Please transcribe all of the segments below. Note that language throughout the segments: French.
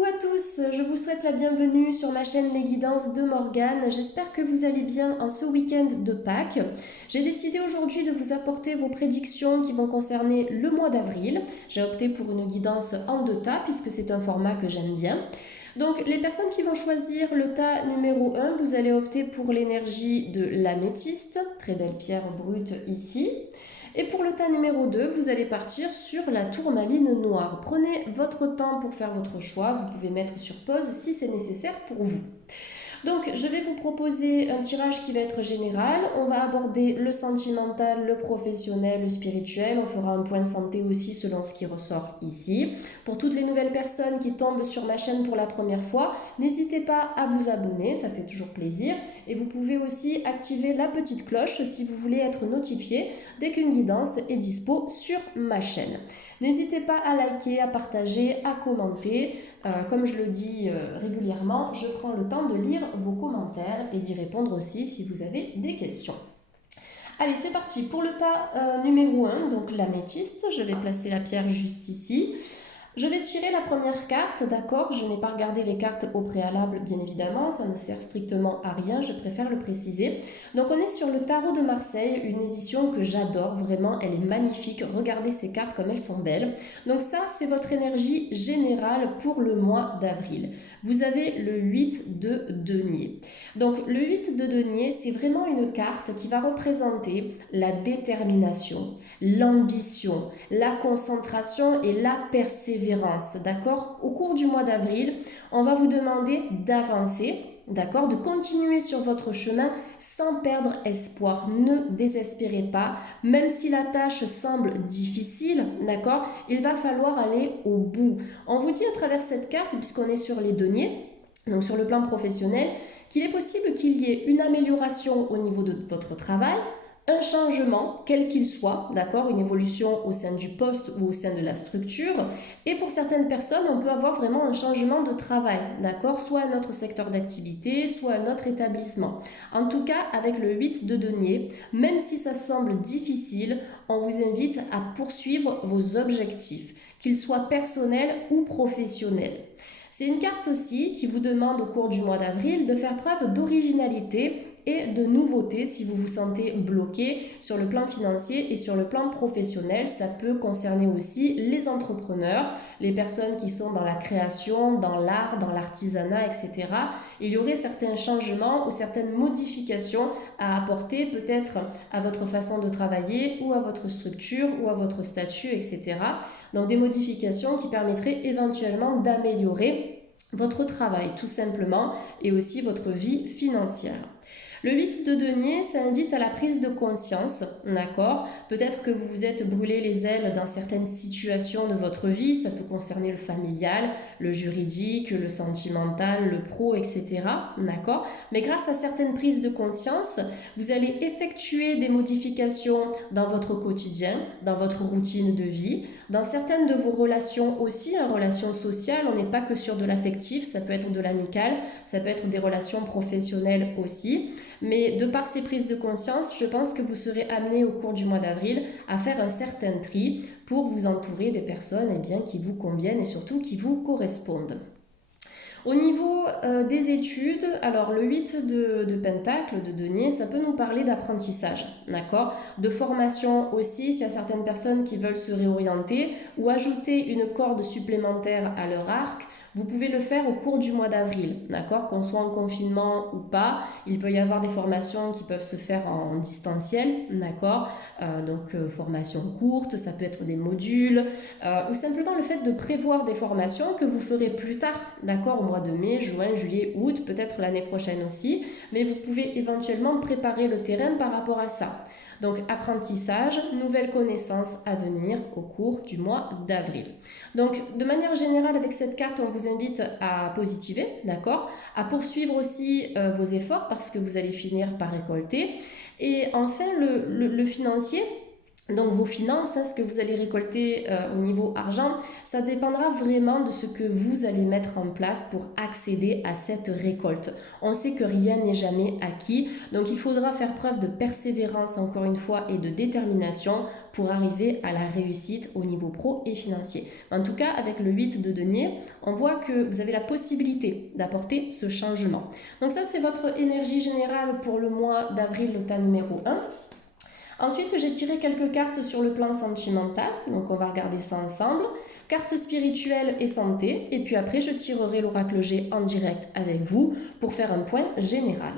Coucou à tous, je vous souhaite la bienvenue sur ma chaîne Les Guidances de Morgane. J'espère que vous allez bien en ce week-end de Pâques. J'ai décidé aujourd'hui de vous apporter vos prédictions qui vont concerner le mois d'avril. J'ai opté pour une guidance en deux tas puisque c'est un format que j'aime bien. Donc les personnes qui vont choisir le tas numéro 1, vous allez opter pour l'énergie de l'améthyste, très belle pierre brute ici. Et pour le tas numéro 2, vous allez partir sur la tourmaline noire. Prenez votre temps pour faire votre choix, vous pouvez mettre sur pause si c'est nécessaire pour vous. Donc je vais vous proposer un tirage qui va être général. On va aborder le sentimental, le professionnel, le spirituel. On fera un point santé aussi selon ce qui ressort ici. Pour toutes les nouvelles personnes qui tombent sur ma chaîne pour la première fois, n'hésitez pas à vous abonner, ça fait toujours plaisir. Et vous pouvez aussi activer la petite cloche si vous voulez être notifié dès qu'une guidance est dispo sur ma chaîne. N'hésitez pas à liker, à partager, à commenter. Comme je le dis régulièrement, je prends le temps de lire vos commentaires et d'y répondre aussi si vous avez des questions. Allez, c'est parti pour le tas numéro 1, donc l'améthyste. Je vais placer la pierre juste ici. Je vais tirer la première carte, d'accord? Je n'ai pas regardé les cartes au préalable, bien évidemment, ça ne sert strictement à rien, je préfère le préciser. Donc on est sur le Tarot de Marseille, une édition que j'adore, vraiment, elle est magnifique. Regardez ces cartes comme elles sont belles. Donc ça, c'est votre énergie générale pour le mois d'avril. Vous avez le 8 de denier. Donc le 8 de denier, c'est vraiment une carte qui va représenter la détermination, l'ambition, la concentration et la persévérance, d'accord? Au cours du mois d'avril, on va vous demander d'avancer, d'accord? De continuer sur votre chemin sans perdre espoir. Ne désespérez pas, même si la tâche semble difficile, d'accord? Il va falloir aller au bout. On vous dit à travers cette carte, puisqu'on est sur les deniers, donc sur le plan professionnel, qu'il est possible qu'il y ait une amélioration au niveau de votre travail, un changement, quel qu'il soit, d'accord, une évolution au sein du poste ou au sein de la structure. Et pour certaines personnes, on peut avoir vraiment un changement de travail, d'accord, soit un autre secteur d'activité, soit un autre établissement. En tout cas, avec le 8 de denier, même si ça semble difficile, on vous invite à poursuivre vos objectifs, qu'ils soient personnels ou professionnels. C'est une carte aussi qui vous demande au cours du mois d'avril de faire preuve d'originalité et de nouveauté si vous vous sentez bloqué sur le plan financier et sur le plan professionnel. Ça peut concerner aussi les entrepreneurs, les personnes qui sont dans la création, dans l'art, dans l'artisanat, etc. Il y aurait certains changements ou certaines modifications à apporter peut-être à votre façon de travailler ou à votre structure ou à votre statut, etc. Donc des modifications qui permettraient éventuellement d'améliorer votre travail tout simplement et aussi votre vie financière. Le 8 de denier, ça invite à la prise de conscience, d'accord? Peut-être que vous vous êtes brûlé les ailes dans certaines situations de votre vie, ça peut concerner le familial, le juridique, le sentimental, le pro, etc., d'accord? Mais grâce à certaines prises de conscience, vous allez effectuer des modifications dans votre quotidien, dans votre routine de vie, dans certaines de vos relations aussi, relations sociales, on n'est pas que sur de l'affectif, ça peut être de l'amical, ça peut être des relations professionnelles aussi. Mais de par ces prises de conscience, je pense que vous serez amené au cours du mois d'avril à faire un certain tri pour vous entourer des personnes qui vous conviennent et surtout qui vous correspondent. Au niveau des études, alors le 8 de Pentacle, de denier, ça peut nous parler d'apprentissage, d'accord? De formation aussi, s'il y a certaines personnes qui veulent se réorienter ou ajouter une corde supplémentaire à leur arc, vous pouvez le faire au cours du mois d'avril, d'accord? Qu'on soit en confinement ou pas, il peut y avoir des formations qui peuvent se faire en distanciel, d'accord? Formation courte, ça peut être des modules, ou simplement le fait de prévoir des formations que vous ferez plus tard, d'accord? Au mois de mai, juin, juillet, août, peut-être l'année prochaine aussi, mais vous pouvez éventuellement préparer le terrain par rapport à ça. Donc apprentissage, nouvelles connaissances à venir au cours du mois d'avril. Donc de manière générale avec cette carte, on vous invite à positiver, d'accord? À poursuivre aussi vos efforts parce que vous allez finir par récolter. Et enfin le financier, Donc vos finances, ce que vous allez récolter au niveau argent, ça dépendra vraiment de ce que vous allez mettre en place pour accéder à cette récolte. On sait que rien n'est jamais acquis, donc il faudra faire preuve de persévérance encore une fois et de détermination pour arriver à la réussite au niveau pro et financier. En tout cas, avec le 8 de denier, on voit que vous avez la possibilité d'apporter ce changement. Donc ça, c'est votre énergie générale pour le mois d'avril, le tas numéro 1. Ensuite, j'ai tiré quelques cartes sur le plan sentimental, donc on va regarder ça ensemble. Cartes spirituelles et santé, et puis après je tirerai l'oracle G en direct avec vous pour faire un point général.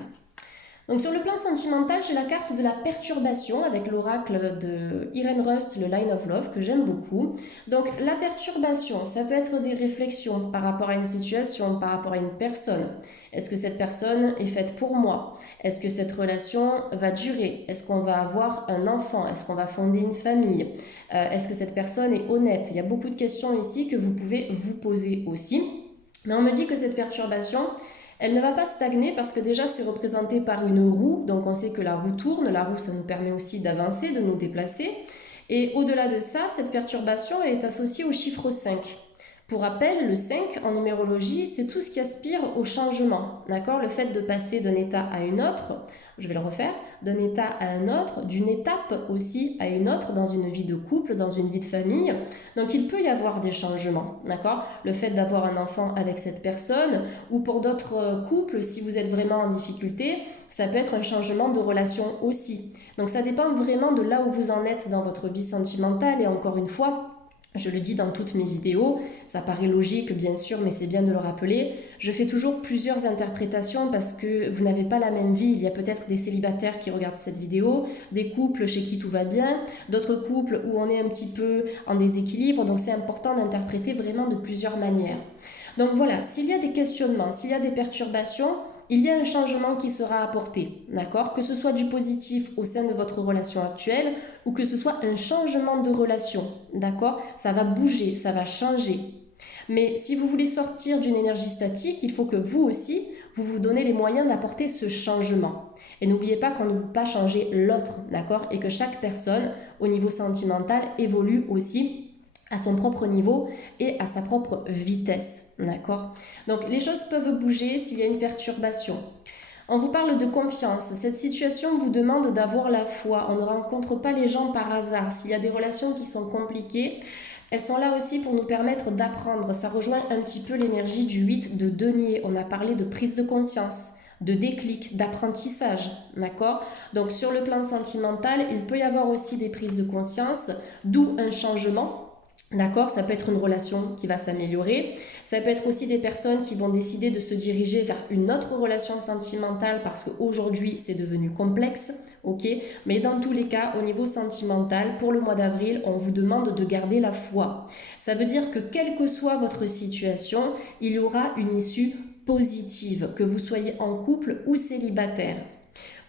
Donc sur le plan sentimental, j'ai la carte de la perturbation avec l'oracle de Irene Rust, le Line of Love, que j'aime beaucoup. Donc la perturbation, ça peut être des réflexions par rapport à une situation, par rapport à une personne. Est-ce que cette personne est faite pour moi? Est-ce que cette relation va durer? Est-ce qu'on va avoir un enfant? Est-ce qu'on va fonder une famille? Est-ce que cette personne est honnête? Il y a beaucoup de questions ici que vous pouvez vous poser aussi. Mais on me dit que cette perturbation, elle ne va pas stagner parce que déjà c'est représenté par une roue, donc on sait que la roue tourne, la roue ça nous permet aussi d'avancer, de nous déplacer. Et au-delà de ça, cette perturbation elle est associée au chiffre 5. Pour rappel, le 5 en numérologie, c'est tout ce qui aspire au changement, d'accord? Le fait de passer d'un état à une autre, je vais le refaire, d'un état à un autre, d'une étape aussi à une autre dans une vie de couple, dans une vie de famille. Donc il peut y avoir des changements, d'accord? Le fait d'avoir un enfant avec cette personne ou pour d'autres couples, si vous êtes vraiment en difficulté, ça peut être un changement de relation aussi. Donc ça dépend vraiment de là où vous en êtes dans votre vie sentimentale et encore une fois, je le dis dans toutes mes vidéos, ça paraît logique bien sûr, mais c'est bien de le rappeler. Je fais toujours plusieurs interprétations parce que vous n'avez pas la même vie. Il y a peut-être des célibataires qui regardent cette vidéo, des couples chez qui tout va bien, d'autres couples où on est un petit peu en déséquilibre. Donc c'est important d'interpréter vraiment de plusieurs manières. Donc voilà, s'il y a des questionnements, s'il y a des perturbations, il y a un changement qui sera apporté, d'accord? Que ce soit du positif au sein de votre relation actuelle ou que ce soit un changement de relation, d'accord? Ça va bouger, ça va changer. Mais si vous voulez sortir d'une énergie statique, il faut que vous aussi, vous vous donnez les moyens d'apporter ce changement. Et n'oubliez pas qu'on ne peut pas changer l'autre, d'accord? Et que chaque personne, au niveau sentimental, évolue aussi à son propre niveau et à sa propre vitesse, d'accord? Donc les choses peuvent bouger s'il y a une perturbation. On vous parle de confiance. Cette situation vous demande d'avoir la foi. On ne rencontre pas les gens par hasard. S'il y a des relations qui sont compliquées, elles sont là aussi pour nous permettre d'apprendre. Ça rejoint un petit peu l'énergie du 8 de denier. On a parlé de prise de conscience, de déclic, d'apprentissage, d'accord? Donc sur le plan sentimental, il peut y avoir aussi des prises de conscience, d'où un changement. D'accord, ça peut être une relation qui va s'améliorer, ça peut être aussi des personnes qui vont décider de se diriger vers une autre relation sentimentale parce qu'aujourd'hui c'est devenu complexe, ok? Mais dans tous les cas, au niveau sentimental, pour le mois d'avril, on vous demande de garder la foi. Ça veut dire que quelle que soit votre situation, il y aura une issue positive, que vous soyez en couple ou célibataire.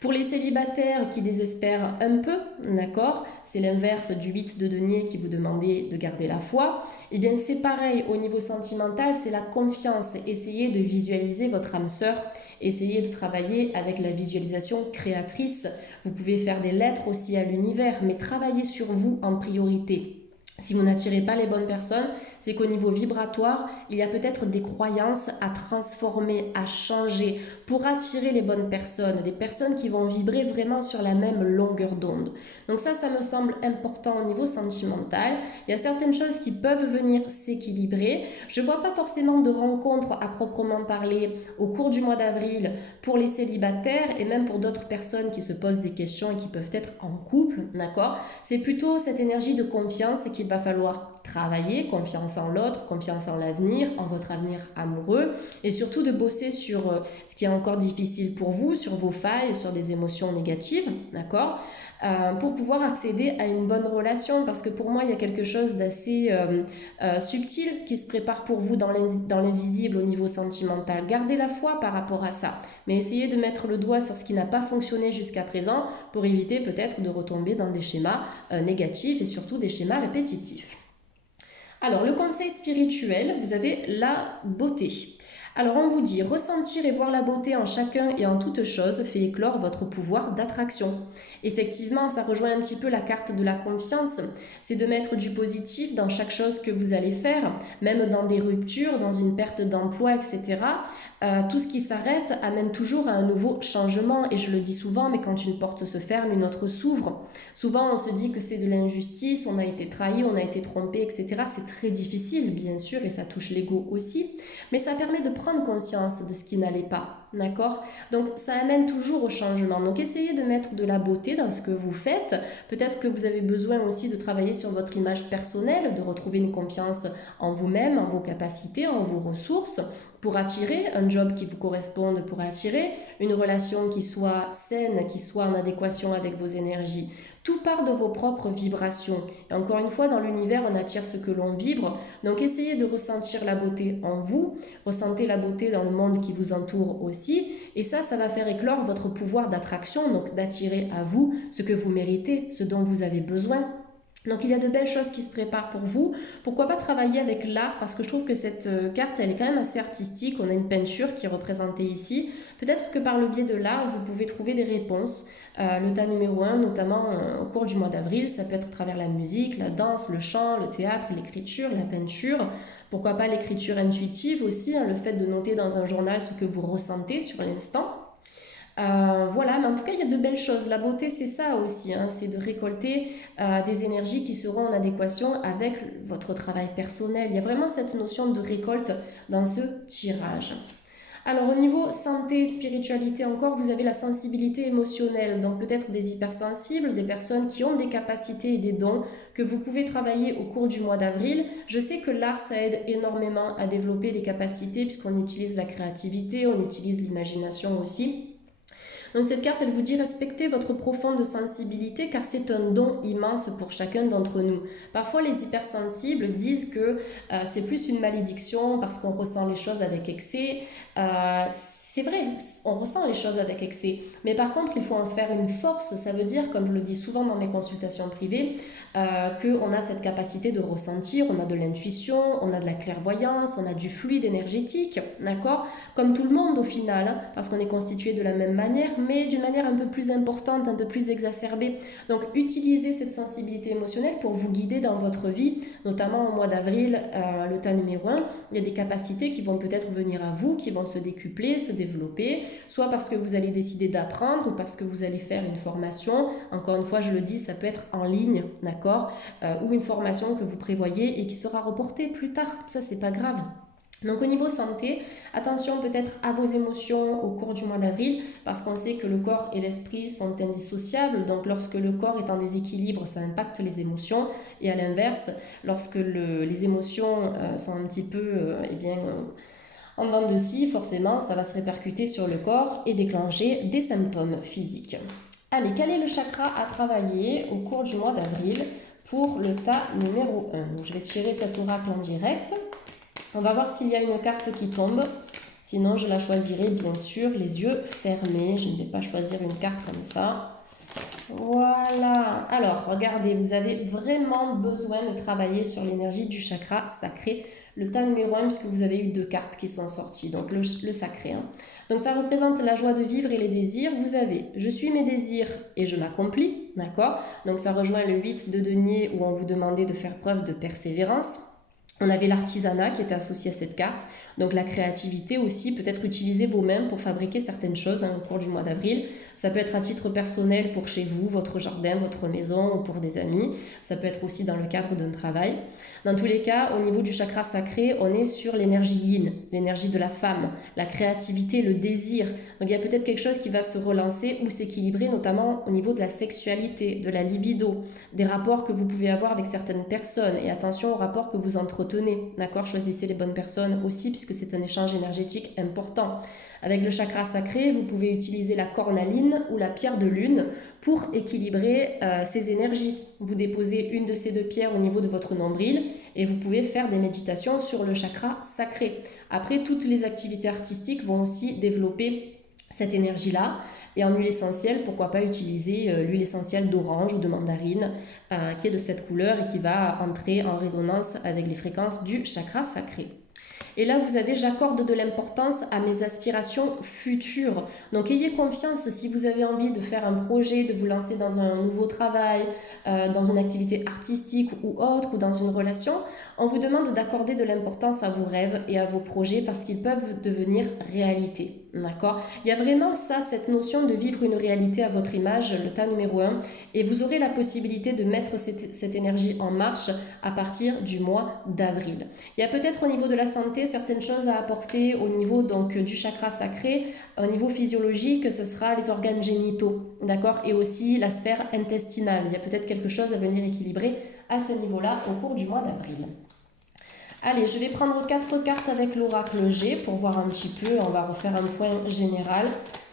Pour les célibataires qui désespèrent un peu, d'accord, c'est l'inverse du 8 de denier qui vous demandait de garder la foi, et bien c'est pareil au niveau sentimental, c'est la confiance. Essayez de visualiser votre âme sœur, essayez de travailler avec la visualisation créatrice. Vous pouvez faire des lettres aussi à l'univers, mais travaillez sur vous en priorité. Si vous n'attirez pas les bonnes personnes, c'est qu'au niveau vibratoire, il y a peut-être des croyances à transformer, à changer pour attirer les bonnes personnes, des personnes qui vont vibrer vraiment sur la même longueur d'onde. Donc ça me semble important au niveau sentimental. Il y a certaines choses qui peuvent venir s'équilibrer. Je ne vois pas forcément de rencontres à proprement parler au cours du mois d'avril pour les célibataires et même pour d'autres personnes qui se posent des questions et qui peuvent être en couple, d'accord? C'est plutôt cette énergie de confiance qu'il va falloir travailler, confiance en l'autre, confiance en l'avenir, en votre avenir amoureux et surtout de bosser sur ce qui est encore difficile pour vous, sur vos failles, sur des émotions négatives, d'accord, pour pouvoir accéder à une bonne relation parce que pour moi il y a quelque chose d'assez subtil qui se prépare pour vous dans l'invisible au niveau sentimental. Gardez la foi par rapport à ça, mais essayez de mettre le doigt sur ce qui n'a pas fonctionné jusqu'à présent pour éviter peut-être de retomber dans des schémas négatifs et surtout des schémas répétitifs. Alors, le conseil spirituel, vous avez la beauté. Alors on vous dit, ressentir et voir la beauté en chacun et en toute chose fait éclore votre pouvoir d'attraction. Effectivement, ça rejoint un petit peu la carte de la confiance, c'est de mettre du positif dans chaque chose que vous allez faire, même dans des ruptures, dans une perte d'emploi, etc. Tout ce qui s'arrête amène toujours à un nouveau changement, et je le dis souvent, mais quand une porte se ferme, une autre s'ouvre. Souvent on se dit que c'est de l'injustice, on a été trahi, on a été trompé, etc. C'est très difficile, bien sûr, et ça touche l'ego aussi, mais ça permet de prendre conscience de ce qui n'allait pas, d'accord? Donc ça amène toujours au changement. Donc essayez de mettre de la beauté dans ce que vous faites. Peut-être que vous avez besoin aussi de travailler sur votre image personnelle, de retrouver une confiance en vous-même, en vos capacités, en vos ressources, pour attirer un job qui vous corresponde, pour attirer une relation qui soit saine, qui soit en adéquation avec vos énergies. Tout part de vos propres vibrations. Et encore une fois, dans l'univers, on attire ce que l'on vibre. Donc essayez de ressentir la beauté en vous, ressentez la beauté dans le monde qui vous entoure aussi. Et ça va faire éclore votre pouvoir d'attraction, donc d'attirer à vous ce que vous méritez, ce dont vous avez besoin. Donc il y a de belles choses qui se préparent pour vous. Pourquoi pas travailler avec l'art, parce que je trouve que cette carte, elle est quand même assez artistique. On a une peinture qui est représentée ici. Peut-être que par le biais de l'art, vous pouvez trouver des réponses. Le tas numéro 1, notamment au cours du mois d'avril, ça peut être à travers la musique, la danse, le chant, le théâtre, l'écriture, la peinture. Pourquoi pas l'écriture intuitive aussi, le fait de noter dans un journal ce que vous ressentez sur l'instant. Voilà, mais en tout cas, il y a de belles choses. La beauté, c'est ça aussi, c'est de récolter des énergies qui seront en adéquation avec votre travail personnel. Il y a vraiment cette notion de récolte dans ce tirage. Alors au niveau santé, spiritualité encore, vous avez la sensibilité émotionnelle, donc peut-être des hypersensibles, des personnes qui ont des capacités et des dons que vous pouvez travailler au cours du mois d'avril. Je sais que l'art, ça aide énormément à développer les capacités puisqu'on utilise la créativité, on utilise l'imagination aussi. Donc cette carte, elle vous dit respectez votre profonde sensibilité car c'est un don immense pour chacun d'entre nous. Parfois les hypersensibles disent que c'est plus une malédiction parce qu'on ressent les choses avec excès. C'est vrai, on ressent les choses avec excès, mais par contre il faut en faire une force. Ça veut dire, comme je le dis souvent dans mes consultations privées, qu'on a cette capacité de ressentir, on a de l'intuition, on a de la clairvoyance, on a du fluide énergétique, d'accord? Comme tout le monde au final, parce qu'on est constitué de la même manière, mais d'une manière un peu plus importante, un peu plus exacerbée. Donc utilisez cette sensibilité émotionnelle pour vous guider dans votre vie, notamment au mois d'avril, le tas numéro 1, il y a des capacités qui vont peut-être venir à vous, qui vont se décupler, se développer, soit parce que vous allez décider d'apprendre ou parce que vous allez faire une formation. Encore une fois, je le dis, ça peut être en ligne, d'accord, ou une formation que vous prévoyez et qui sera reportée plus tard. Ça, c'est pas grave. Donc au niveau santé, attention peut-être à vos émotions au cours du mois d'avril, parce qu'on sait que le corps et l'esprit sont indissociables. Donc lorsque le corps est en déséquilibre, ça impacte les émotions, et à l'inverse, lorsque les émotions sont un petit peu en dents de scie, forcément ça va se répercuter sur le corps et déclencher des symptômes physiques. Allez, quel est le chakra à travailler au cours du mois d'avril pour le tas numéro 1? Donc je vais tirer cet oracle en direct. On va voir s'il y a une carte qui tombe. Sinon, je la choisirai bien sûr les yeux fermés. Je ne vais pas choisir une carte comme ça. Voilà. Alors, regardez, vous avez vraiment besoin de travailler sur l'énergie du chakra sacré. Le tas numéro 1, puisque vous avez eu 2 cartes qui sont sorties. Donc, le sacré. Donc, ça représente la joie de vivre et les désirs. Vous avez « Je suis mes désirs et je m'accomplis ». D'accord? Donc, ça rejoint le 8 de denier où on vous demandait de faire preuve de persévérance. On avait l'artisanat qui était associé à cette carte, donc la créativité aussi, peut-être utiliser vos mains pour fabriquer certaines choses au cours du mois d'avril. Ça peut être à titre personnel pour chez vous, votre jardin, votre maison ou pour des amis. Ça peut être aussi dans le cadre d'un travail. Dans tous les cas, au niveau du chakra sacré, on est sur l'énergie yin, l'énergie de la femme, la créativité, le désir. Donc il y a peut-être quelque chose qui va se relancer ou s'équilibrer, notamment au niveau de la sexualité, de la libido, des rapports que vous pouvez avoir avec certaines personnes. Et attention aux rapports que vous entretenez, d'accord? Choisissez les bonnes personnes aussi, puisque c'est un échange énergétique important. Avec le chakra sacré, vous pouvez utiliser la cornaline ou la pierre de lune pour équilibrer ces énergies. Vous déposez une de ces 2 pierres au niveau de votre nombril et vous pouvez faire des méditations sur le chakra sacré. Après, toutes les activités artistiques vont aussi développer cette énergie-là. Et en huile essentielle, pourquoi pas utiliser l'huile essentielle d'orange ou de mandarine qui est de cette couleur et qui va entrer en résonance avec les fréquences du chakra sacré. Et là, vous avez j'accorde de l'importance à mes aspirations futures. Donc ayez confiance si vous avez envie de faire un projet, de vous lancer dans un nouveau travail, dans une activité artistique ou autre, ou dans une relation. On vous demande d'accorder de l'importance à vos rêves et à vos projets parce qu'ils peuvent devenir réalité. D'accord? Il y a vraiment ça, cette notion de vivre une réalité à votre image, le tas numéro 1, et vous aurez la possibilité de mettre cette énergie en marche à partir du mois d'avril. Il y a peut-être au niveau de la santé certaines choses à apporter au niveau donc du chakra sacré, au niveau physiologique, ce sera les organes génitaux, d'accord? Et aussi la sphère intestinale. Il y a peut-être quelque chose à venir équilibrer à ce niveau-là au cours du mois d'avril. Allez, je vais prendre 4 cartes avec l'oracle G pour voir un petit peu. On va refaire un point général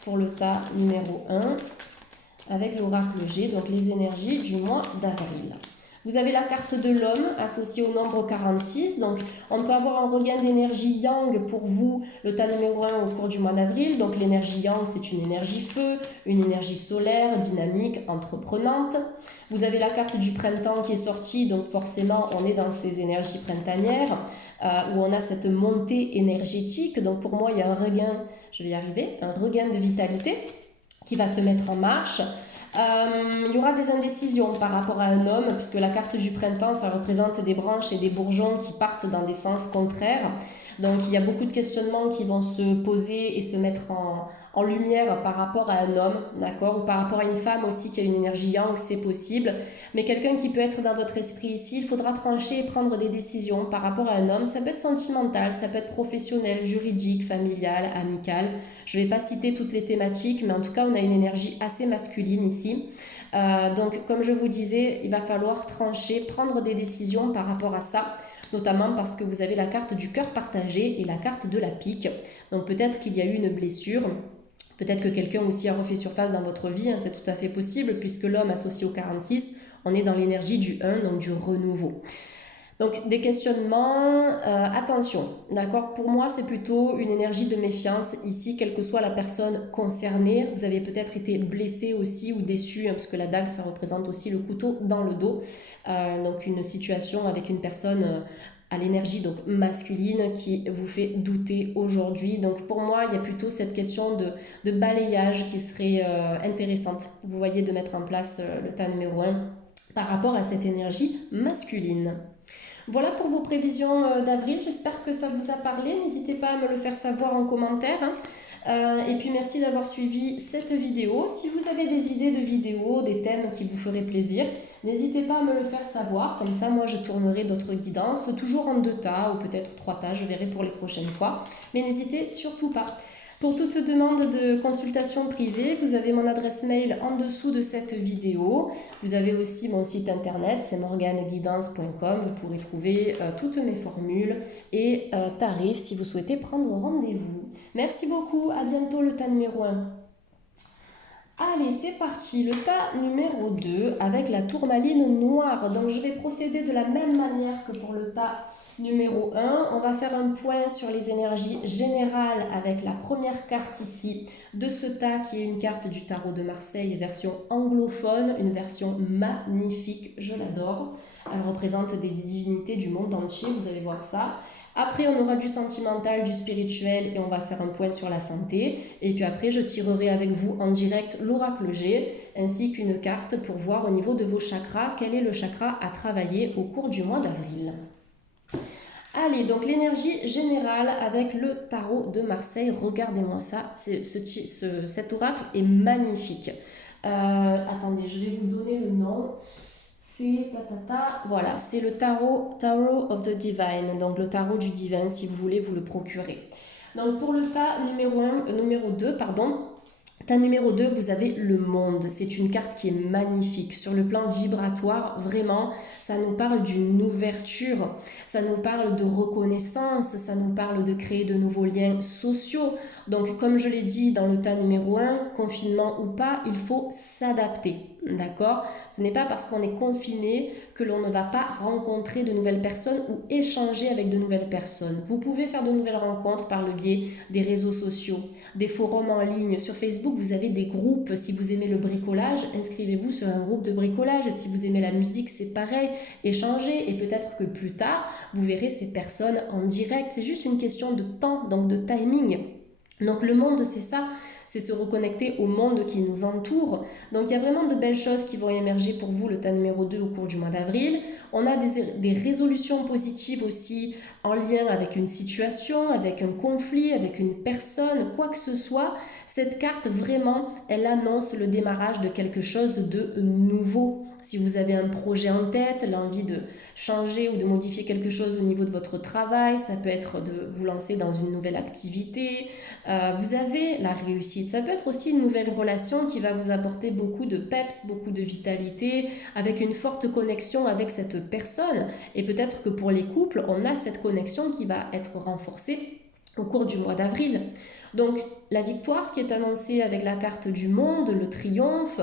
pour le tas numéro 1 avec l'oracle G, donc les énergies du mois d'avril. Vous avez la carte de l'homme associée au nombre 46, donc on peut avoir un regain d'énergie yang pour vous, le tas numéro 1 au cours du mois d'avril. Donc l'énergie yang, c'est une énergie feu, une énergie solaire, dynamique, entreprenante. Vous avez la carte du printemps qui est sortie, donc forcément on est dans ces énergies printanières, où on a cette montée énergétique. Donc pour moi il y a un regain, je vais y arriver, un regain de vitalité qui va se mettre en marche. Il y aura des indécisions par rapport à un homme, puisque la carte du printemps, ça représente des branches et des bourgeons qui partent dans des sens contraires. Donc il y a beaucoup de questionnements qui vont se poser et se mettre en lumière par rapport à un homme, d'accord, ou par rapport à une femme aussi qui a une énergie yang, c'est possible. Mais quelqu'un qui peut être dans votre esprit ici, il faudra trancher et prendre des décisions par rapport à un homme. Ça peut être sentimental, ça peut être professionnel, juridique, familial, amical. Je ne vais pas citer toutes les thématiques, mais en tout cas, on a une énergie assez masculine ici. Donc, comme je vous disais, il va falloir trancher, prendre des décisions par rapport à ça, notamment parce que vous avez la carte du cœur partagé et la carte de la pique. Donc, peut-être qu'il y a eu une blessure. Peut-être que quelqu'un aussi a refait surface dans votre vie, hein, c'est tout à fait possible, puisque l'homme associé au 46, on est dans l'énergie du 1, donc du renouveau. Donc des questionnements, attention, d'accord? Pour moi, c'est plutôt une énergie de méfiance ici, quelle que soit la personne concernée. Vous avez peut-être été blessé aussi ou déçu, hein, parce que la dague, ça représente aussi le couteau dans le dos. Donc une situation avec une personne à l'énergie donc masculine qui vous fait douter aujourd'hui. Donc pour moi, il y a plutôt cette question de balayage qui serait intéressante. Vous voyez, de mettre en place le tas numéro 1 par rapport à cette énergie masculine. Voilà pour vos prévisions d'avril, j'espère que ça vous a parlé, n'hésitez pas à me le faire savoir en commentaire. Et puis merci d'avoir suivi cette vidéo. Si vous avez des idées de vidéos, des thèmes qui vous feraient plaisir, n'hésitez pas à me le faire savoir, comme ça moi je tournerai d'autres guidances, toujours en 2 tas ou peut-être 3 tas, je verrai pour les prochaines fois. Mais n'hésitez surtout pas. Pour toute demande de consultation privée, vous avez mon adresse mail en dessous de cette vidéo. Vous avez aussi mon site internet, c'est morganeguidance.com. Vous pourrez trouver toutes mes formules et tarifs si vous souhaitez prendre rendez-vous. Merci beaucoup, à bientôt le tas numéro 1. Allez, c'est parti, le tas numéro 2 avec la tourmaline noire. Donc je vais procéder de la même manière que pour le tas numéro 1. On va faire un point sur les énergies générales avec la première carte ici de ce tas qui est une carte du tarot de Marseille version anglophone, une version magnifique, je l'adore. Elle représente des divinités du monde entier, vous allez voir ça. Après, on aura du sentimental, du spirituel et on va faire un point sur la santé. Et puis après, je tirerai avec vous en direct l'oracle G ainsi qu'une carte pour voir au niveau de vos chakras quel est le chakra à travailler au cours du mois d'avril. Allez, donc l'énergie générale avec le tarot de Marseille. Regardez-moi ça, cet oracle est magnifique. Attendez, je vais vous donner le nom. Voilà, c'est le Tarot of the Divine, donc le tarot du divin si vous voulez vous le procurer. Donc pour le tas numéro 2, tas numéro 2, vous avez le monde. C'est une carte qui est magnifique. Sur le plan vibratoire, vraiment, ça nous parle d'une ouverture, ça nous parle de reconnaissance, ça nous parle de créer de nouveaux liens sociaux. Donc, comme je l'ai dit dans le tas numéro 1, confinement ou pas, il faut s'adapter. d'accord? Ce n'est pas parce qu'on est confiné que l'on ne va pas rencontrer de nouvelles personnes ou échanger avec de nouvelles personnes. Vous pouvez faire de nouvelles rencontres par le biais des réseaux sociaux, des forums en ligne. Sur Facebook, vous avez des groupes. Si vous aimez le bricolage, inscrivez-vous sur un groupe de bricolage. Si vous aimez la musique, c'est pareil. Échangez et peut-être que plus tard, vous verrez ces personnes en direct. C'est juste une question de temps, donc de timing. Donc le monde, c'est ça, c'est se reconnecter au monde qui nous entoure. Donc il y a vraiment de belles choses qui vont émerger pour vous le tas numéro 2 au cours du mois d'avril. On a des résolutions positives aussi en lien avec une situation, avec un conflit, avec une personne, quoi que ce soit. Cette carte, vraiment, elle annonce le démarrage de quelque chose de nouveau. Si vous avez un projet en tête, l'envie de changer ou de modifier quelque chose au niveau de votre travail, ça peut être de vous lancer dans une nouvelle activité, vous avez la réussite. Ça peut être aussi une nouvelle relation qui va vous apporter beaucoup de peps, beaucoup de vitalité, avec une forte connexion avec cette personne. Et peut-être que pour les couples, on a cette connexion qui va être renforcée au cours du mois d'avril. Donc la victoire qui est annoncée avec la carte du monde, le triomphe,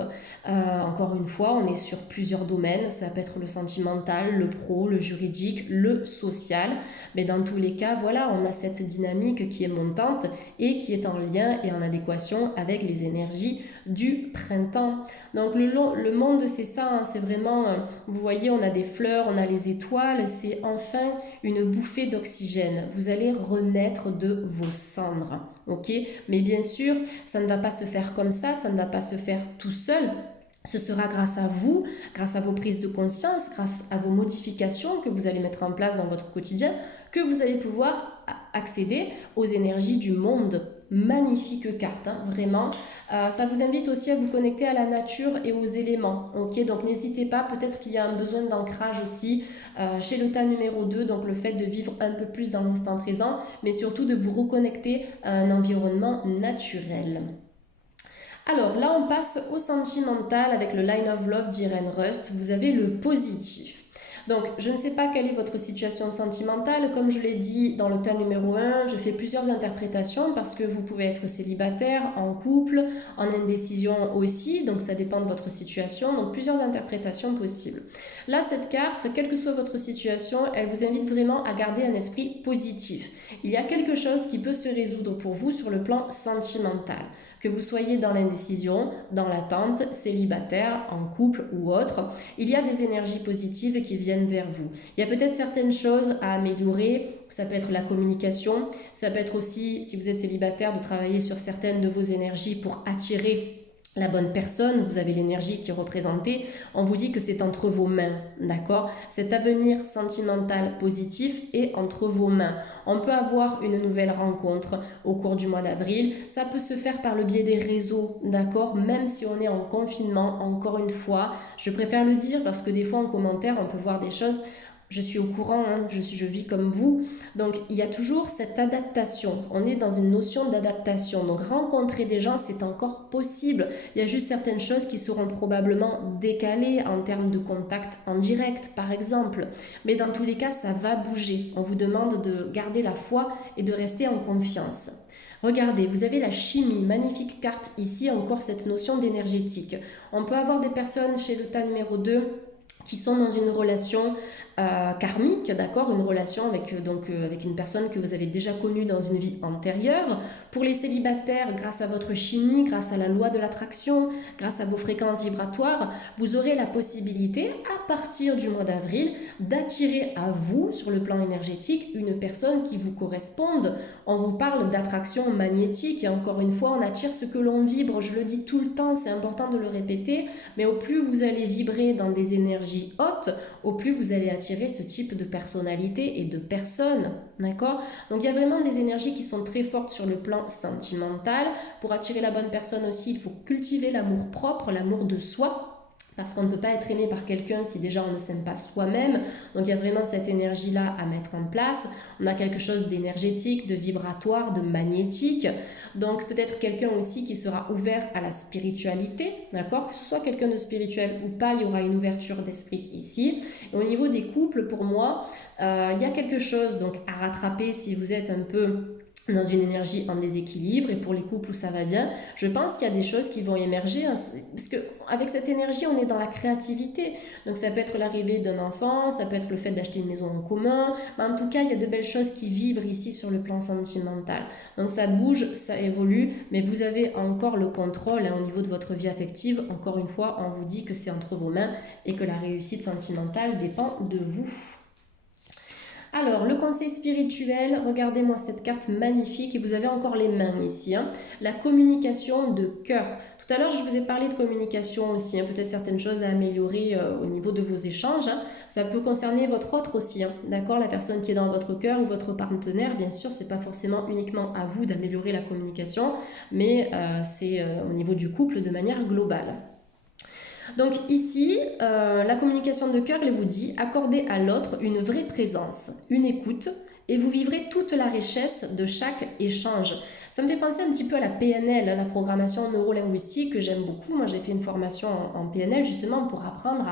encore une fois, on est sur plusieurs domaines, ça peut être le sentimental, le pro, le juridique, le social, mais dans tous les cas, voilà, on a cette dynamique qui est montante et qui est en lien et en adéquation avec les énergies du printemps. Donc le monde, c'est ça, hein, c'est vraiment, vous voyez, on a des fleurs, on a les étoiles, c'est enfin une bouffée d'oxygène. Vous allez renaître de vos cendres, ok? Mais bien sûr, ça ne va pas se faire comme ça ne va pas se faire tout seul. Ce sera grâce à vous, grâce à vos prises de conscience, grâce à vos modifications que vous allez mettre en place dans votre quotidien, que vous allez pouvoir accéder aux énergies du monde. Magnifique carte, hein, vraiment. Ça vous invite aussi à vous connecter à la nature et aux éléments. Ok, donc n'hésitez pas, peut-être qu'il y a un besoin d'ancrage aussi chez le tas numéro 2, donc le fait de vivre un peu plus dans l'instant présent, mais surtout de vous reconnecter à un environnement naturel. Alors là, on passe au sentimental avec le Line of Love d'Irene Rust. Vous avez le positif. Donc, je ne sais pas quelle est votre situation sentimentale. Comme je l'ai dit dans le tas numéro 1, je fais plusieurs interprétations parce que vous pouvez être célibataire, en couple, en indécision aussi. Donc, ça dépend de votre situation. Donc, plusieurs interprétations possibles. Là, cette carte, quelle que soit votre situation, elle vous invite vraiment à garder un esprit positif. Il y a quelque chose qui peut se résoudre pour vous sur le plan sentimental. Que vous soyez dans l'indécision, dans l'attente, célibataire, en couple ou autre, il y a des énergies positives qui viennent vers vous. Il y a peut-être certaines choses à améliorer, ça peut être la communication, ça peut être aussi, si vous êtes célibataire, de travailler sur certaines de vos énergies pour attirer la bonne personne, vous avez l'énergie qui est représentée, on vous dit que c'est entre vos mains, d'accord? Cet avenir sentimental positif est entre vos mains. On peut avoir une nouvelle rencontre au cours du mois d'avril, ça peut se faire par le biais des réseaux, d'accord? Même si on est en confinement, encore une fois, je préfère le dire parce que des fois en commentaire, on peut voir des choses. Je suis au courant, hein, je vis comme vous. Donc, il y a toujours cette adaptation. On est dans une notion d'adaptation. Donc, rencontrer des gens, c'est encore possible. Il y a juste certaines choses qui seront probablement décalées en termes de contact en direct, par exemple. Mais dans tous les cas, ça va bouger. On vous demande de garder la foi et de rester en confiance. Regardez, vous avez la chimie, magnifique carte ici, encore cette notion d'énergétique. On peut avoir des personnes chez le tas numéro 2 qui sont dans une relation karmique, d'accord, une relation avec une personne que vous avez déjà connue dans une vie antérieure. Pour les célibataires, grâce à votre chimie, grâce à la loi de l'attraction, grâce à vos fréquences vibratoires, vous aurez la possibilité, à partir du mois d'avril, d'attirer à vous, sur le plan énergétique, une personne qui vous corresponde. On vous parle d'attraction magnétique et encore une fois, on attire ce que l'on vibre. Je le dis tout le temps, c'est important de le répéter, mais au plus vous allez vibrer dans des énergies hautes, au plus vous allez attirer ce type de personnalité et de personnes, d'accord? Donc il y a vraiment des énergies qui sont très fortes sur le plan sentimental. Pour attirer la bonne personne aussi, il faut cultiver l'amour propre, l'amour de soi. Parce qu'on ne peut pas être aimé par quelqu'un si déjà on ne s'aime pas soi-même. Donc il y a vraiment cette énergie-là à mettre en place. On a quelque chose d'énergétique, de vibratoire, de magnétique. Donc peut-être quelqu'un aussi qui sera ouvert à la spiritualité, d'accord? Que ce soit quelqu'un de spirituel ou pas, il y aura une ouverture d'esprit ici. Et au niveau des couples, pour moi, il y a quelque chose donc à rattraper si vous êtes un peu dans une énergie en déséquilibre, et pour les couples où ça va bien, je pense qu'il y a des choses qui vont émerger, hein, parce qu'avec cette énergie, on est dans la créativité. Donc ça peut être l'arrivée d'un enfant, ça peut être le fait d'acheter une maison en commun, mais en tout cas, il y a de belles choses qui vibrent ici sur le plan sentimental. Donc ça bouge, ça évolue, mais vous avez encore le contrôle, hein, au niveau de votre vie affective. Encore une fois, on vous dit que c'est entre vos mains et que la réussite sentimentale dépend de vous. Alors, le conseil spirituel, regardez-moi cette carte magnifique, et vous avez encore les mains ici, hein. La communication de cœur. Tout à l'heure, je vous ai parlé de communication aussi, hein, peut-être certaines choses à améliorer au niveau de vos échanges, hein. Ça peut concerner votre autre aussi, hein, d'accord, la personne qui est dans votre cœur ou votre partenaire. Bien sûr, c'est pas forcément uniquement à vous d'améliorer la communication, mais c'est au niveau du couple de manière globale. Donc ici, la communication de cœur, elle vous dit, accordez à l'autre une vraie présence, une écoute, et vous vivrez toute la richesse de chaque échange. Ça me fait penser un petit peu à la PNL, la programmation neurolinguistique, que j'aime beaucoup. Moi, j'ai fait une formation en PNL justement pour apprendre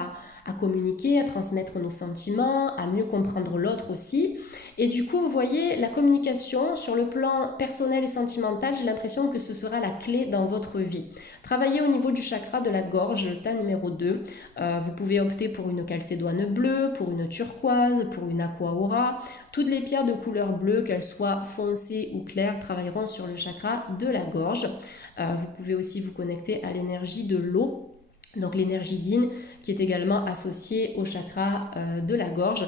à communiquer, à transmettre nos sentiments, à mieux comprendre l'autre aussi. Et du coup, vous voyez, la communication sur le plan personnel et sentimental, j'ai l'impression que ce sera la clé dans votre vie. Travaillez au niveau du chakra de la gorge, le tas numéro 2. Vous pouvez opter pour une calcédoine bleue, pour une turquoise, pour une aqua aura. Toutes les pierres de couleur bleue, qu'elles soient foncées ou claires, travailleront sur le chakra de la gorge. Vous pouvez aussi vous connecter à l'énergie de l'eau, donc l'énergie yin, qui est également associée au chakra de la gorge.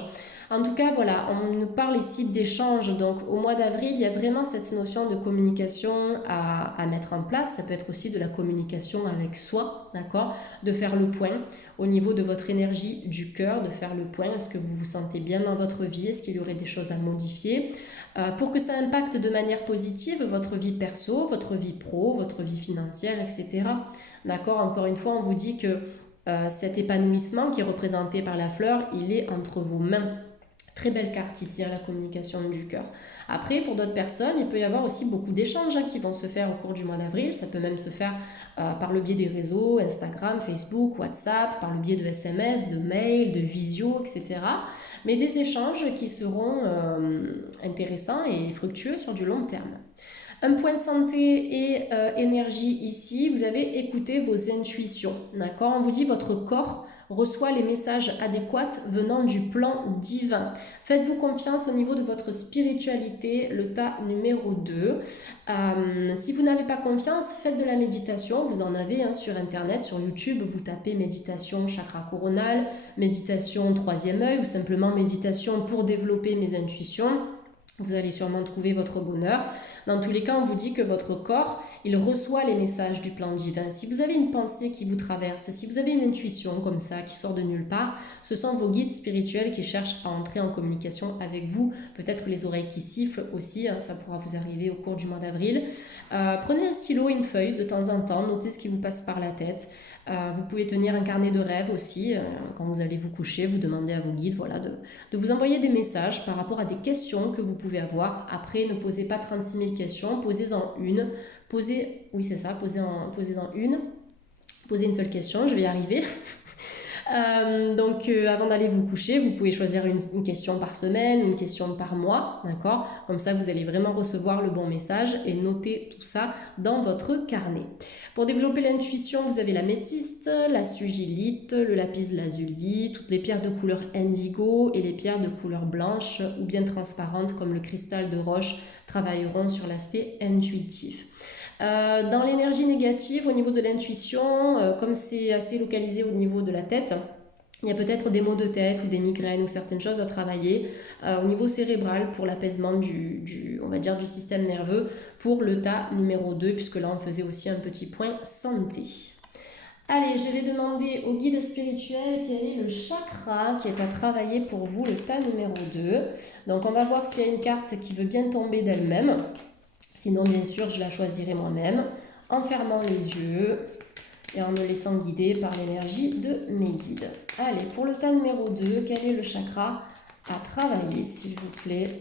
En tout cas, voilà, on nous parle ici d'échange. Donc, au mois d'avril, il y a vraiment cette notion de communication à mettre en place. Ça peut être aussi de la communication avec soi, d'accord? De faire le point au niveau de votre énergie du cœur, de faire le point. Est-ce que vous vous sentez bien dans votre vie? Est-ce qu'il y aurait des choses à modifier? Pour que ça impacte de manière positive votre vie perso, votre vie pro, votre vie financière, etc. D'accord? Encore une fois, on vous dit que cet épanouissement qui est représenté par la fleur, il est entre vos mains. Très belle carte ici, la communication du cœur. Après, pour d'autres personnes, il peut y avoir aussi beaucoup d'échanges qui vont se faire au cours du mois d'avril. Ça peut même se faire par le biais des réseaux, Instagram, Facebook, WhatsApp, par le biais de SMS, de mails, de visio, etc. Mais des échanges qui seront intéressants et fructueux sur du long terme. Un point santé et énergie ici, vous avez écouté vos intuitions, d'accord? On vous dit votre corps reçoit les messages adéquats venant du plan divin. Faites-vous confiance au niveau de votre spiritualité, le tas numéro 2. Si vous n'avez pas confiance, faites de la méditation. Vous en avez sur Internet, sur YouTube, vous tapez méditation chakra coronal, méditation troisième œil ou simplement méditation pour développer mes intuitions. Vous allez sûrement trouver votre bonheur. Dans tous les cas, on vous dit que votre corps, il reçoit les messages du plan divin. Si vous avez une pensée qui vous traverse, si vous avez une intuition comme ça, qui sort de nulle part, ce sont vos guides spirituels qui cherchent à entrer en communication avec vous. Peut-être les oreilles qui sifflent aussi, ça pourra vous arriver au cours du mois d'avril. Prenez un stylo et une feuille de temps en temps, notez ce qui vous passe par la tête. Vous pouvez tenir un carnet de rêves aussi, quand vous allez vous coucher, vous demandez à vos guides de vous envoyer des messages par rapport à des questions que vous pouvez avoir. Après, ne posez pas 36 000 questions, posez-en une. Posez une seule question, je vais y arriver. Avant d'aller vous coucher, vous pouvez choisir une question par semaine, une question par mois, d'accord? Comme ça, vous allez vraiment recevoir le bon message et noter tout ça dans votre carnet. Pour développer l'intuition, vous avez la métiste, la sugilite, le lapis lazuli, toutes les pierres de couleur indigo et les pierres de couleur blanche ou bien transparente comme le cristal de roche travailleront sur l'aspect intuitif. Dans l'énergie négative, au niveau de l'intuition, comme c'est assez localisé au niveau de la tête, il y a peut-être des maux de tête ou des migraines ou certaines choses à travailler au niveau cérébral pour l'apaisement on va dire, du système nerveux pour le tas numéro 2, puisque là on faisait aussi un petit point santé. Allez, je vais demander au guide spirituel quel est le chakra qui est à travailler pour vous, le tas numéro 2. Donc on va voir s'il y a une carte qui veut bien tomber d'elle-même. Sinon, bien sûr, je la choisirai moi-même en fermant les yeux et en me laissant guider par l'énergie de mes guides. Allez, pour le tas numéro 2, quel est le chakra à travailler, s'il vous plaît?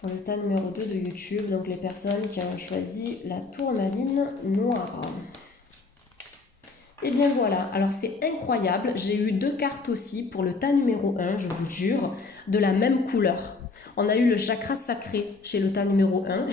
Pour le tas numéro 2 de YouTube, donc les personnes qui ont choisi la tourmaline noire. Et bien voilà, alors c'est incroyable, j'ai eu 2 cartes aussi pour le tas numéro 1, je vous jure, de la même couleur. On a eu le chakra sacré chez le tas numéro 1.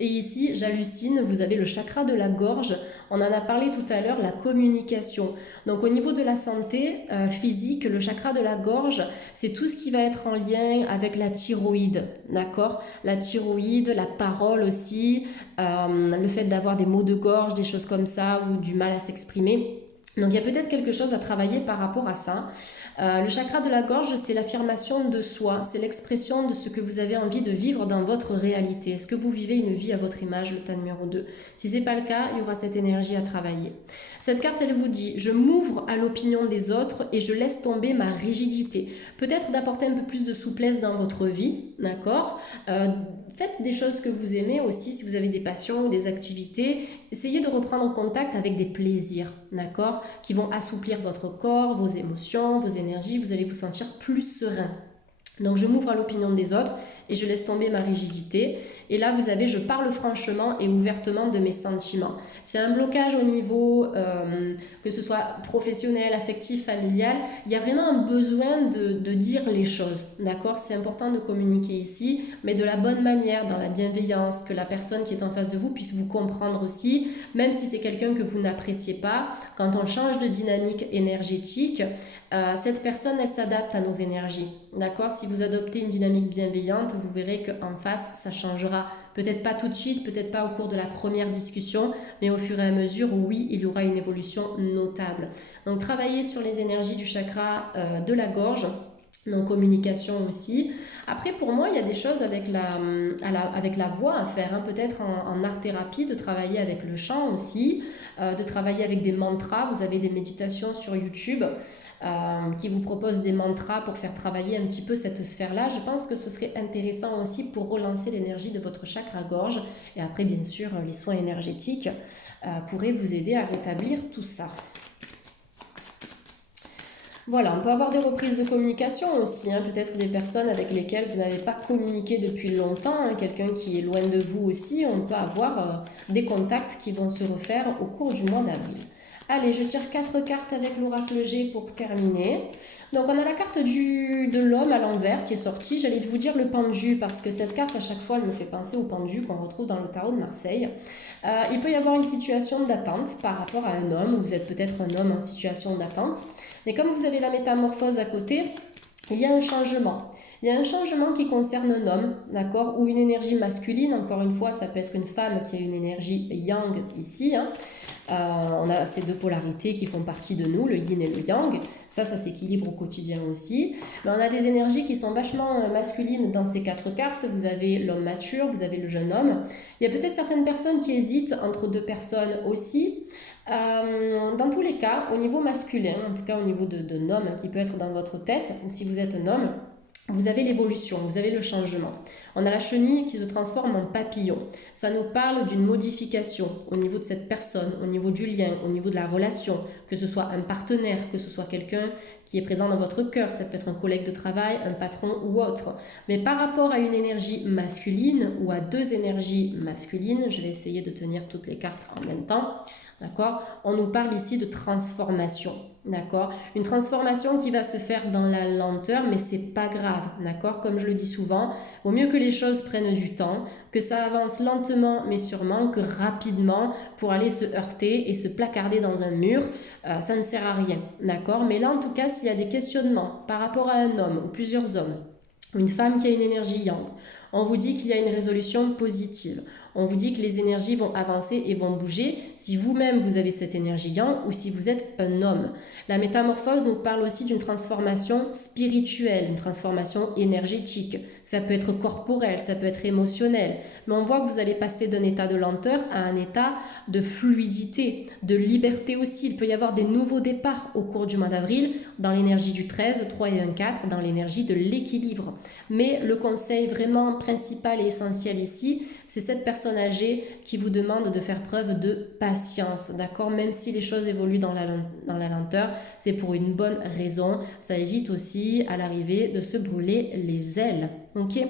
Et ici, j'hallucine, vous avez le chakra de la gorge. On en a parlé tout à l'heure, la communication. Donc au niveau de la santé physique, le chakra de la gorge, c'est tout ce qui va être en lien avec la thyroïde, d'accord? La thyroïde, la parole aussi, le fait d'avoir des maux de gorge, des choses comme ça, ou du mal à s'exprimer. Donc il y a peut-être quelque chose à travailler par rapport à ça. Le chakra de la gorge, c'est l'affirmation de soi, c'est l'expression de ce que vous avez envie de vivre dans votre réalité. Est-ce que vous vivez une vie à votre image, le tas numéro 2? Si ce n'est pas le cas, il y aura cette énergie à travailler. Cette carte, elle vous dit, je m'ouvre à l'opinion des autres et je laisse tomber ma rigidité. Peut-être d'apporter un peu plus de souplesse dans votre vie, d'accord? Faites des choses que vous aimez aussi, si vous avez des passions ou des activités. Essayez de reprendre contact avec des plaisirs, d'accord? Qui vont assouplir votre corps, vos émotions, vos énergies. Vous allez vous sentir plus serein. Donc je m'ouvre à l'opinion des autres et je laisse tomber ma rigidité. Et là, vous avez, je parle franchement et ouvertement de mes sentiments. C'est un blocage au niveau, que ce soit professionnel, affectif, familial, il y a vraiment un besoin de dire les choses, d'accord? C'est important de communiquer ici, mais de la bonne manière, dans la bienveillance, que la personne qui est en face de vous puisse vous comprendre aussi, même si c'est quelqu'un que vous n'appréciez pas. Quand on change de dynamique énergétique, cette personne, elle s'adapte à nos énergies, d'accord? Si vous adoptez une dynamique bienveillante, vous verrez qu'en face, ça changera. Peut-être pas tout de suite, peut-être pas au cours de la première discussion, mais au fur et à mesure, oui, il y aura une évolution notable. Donc, travaillez sur les énergies du chakra de la gorge, donc communication aussi. Après, pour moi, il y a des choses avec la voix à faire, hein. Peut-être en art-thérapie, de travailler avec le chant aussi, de travailler avec des mantras. Vous avez des méditations sur YouTube qui vous proposent des mantras pour faire travailler un petit peu cette sphère-là. Je pense que ce serait intéressant aussi pour relancer l'énergie de votre chakra-gorge. Et après, bien sûr, les soins énergétiques pourraient vous aider à rétablir tout ça. Voilà, on peut avoir des reprises de communication aussi, hein, peut-être des personnes avec lesquelles vous n'avez pas communiqué depuis longtemps, hein, quelqu'un qui est loin de vous aussi, on peut avoir des contacts qui vont se refaire au cours du mois d'avril. Allez, je tire 4 cartes avec l'oracle G pour terminer. Donc on a la carte de l'homme à l'envers qui est sortie. J'allais vous dire le pendu parce que cette carte à chaque fois elle me fait penser au pendu qu'on retrouve dans le tarot de Marseille. Il peut y avoir une situation d'attente par rapport à un homme. Vous êtes peut-être un homme en situation d'attente. Mais comme vous avez la métamorphose à côté, il y a un changement. Il y a un changement qui concerne un homme, d'accord, ou une énergie masculine. Encore une fois, ça peut être une femme qui a une énergie yang ici, hein. On a ces deux polarités qui font partie de nous, le yin et le yang. Ça s'équilibre au quotidien aussi. Mais on a des énergies qui sont vachement masculines dans ces 4 cartes. Vous avez l'homme mature, vous avez le jeune homme. Il y a peut-être certaines personnes qui hésitent entre 2 personnes aussi. Dans tous les cas, au niveau masculin, en tout cas au niveau d'un homme qui peut être dans votre tête, ou si vous êtes un homme, vous avez l'évolution, vous avez le changement. On a la chenille qui se transforme en papillon. Ça nous parle d'une modification au niveau de cette personne, au niveau du lien, au niveau de la relation, que ce soit un partenaire, que ce soit quelqu'un qui est présent dans votre cœur, ça peut être un collègue de travail, un patron ou autre. Mais par rapport à une énergie masculine ou à 2 énergies masculines, je vais essayer de tenir toutes les cartes en même temps, d'accord? On nous parle ici de transformation. D'accord, une transformation qui va se faire dans la lenteur, mais c'est pas grave, d'accord. Comme je le dis souvent, vaut mieux que les choses prennent du temps, que ça avance lentement mais sûrement, que rapidement pour aller se heurter et se placarder dans un mur, ça ne sert à rien, d'accord. Mais là en tout cas, s'il y a des questionnements par rapport à un homme ou plusieurs hommes, une femme qui a une énergie yang, on vous dit qu'il y a une résolution positive. On vous dit que les énergies vont avancer et vont bouger si vous-même vous avez cette énergie yang ou si vous êtes un homme. La métamorphose nous parle aussi d'une transformation spirituelle, une transformation énergétique. Ça peut être corporel, ça peut être émotionnel. Mais on voit que vous allez passer d'un état de lenteur à un état de fluidité, de liberté aussi. Il peut y avoir des nouveaux départs au cours du mois d'avril dans l'énergie du 13, 3 et 1, 4, dans l'énergie de l'équilibre. Mais le conseil vraiment principal et essentiel ici, c'est cette personne âgée qui vous demande de faire preuve de patience, d'accord? Même si les choses évoluent dans la lenteur, c'est pour une bonne raison. Ça évite aussi à l'arrivée de se brûler les ailes, ok?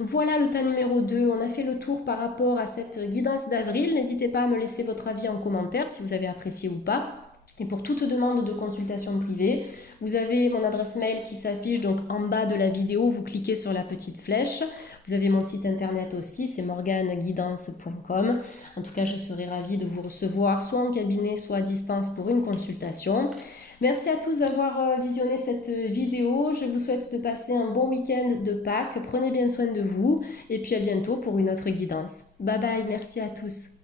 Voilà le tas numéro 2, on a fait le tour par rapport à cette guidance d'avril. N'hésitez pas à me laisser votre avis en commentaire si vous avez apprécié ou pas. Et pour toute demande de consultation privée, Vous avez mon adresse mail qui s'affiche donc en bas de la vidéo, vous cliquez sur la petite flèche. Vous avez mon site internet aussi, c'est morganeguidance.com. En tout cas, je serai ravie de vous recevoir soit en cabinet, soit à distance pour une consultation. Merci à tous d'avoir visionné cette vidéo. Je vous souhaite de passer un bon week-end de Pâques. Prenez bien soin de vous et puis à bientôt pour une autre guidance. Bye bye, merci à tous.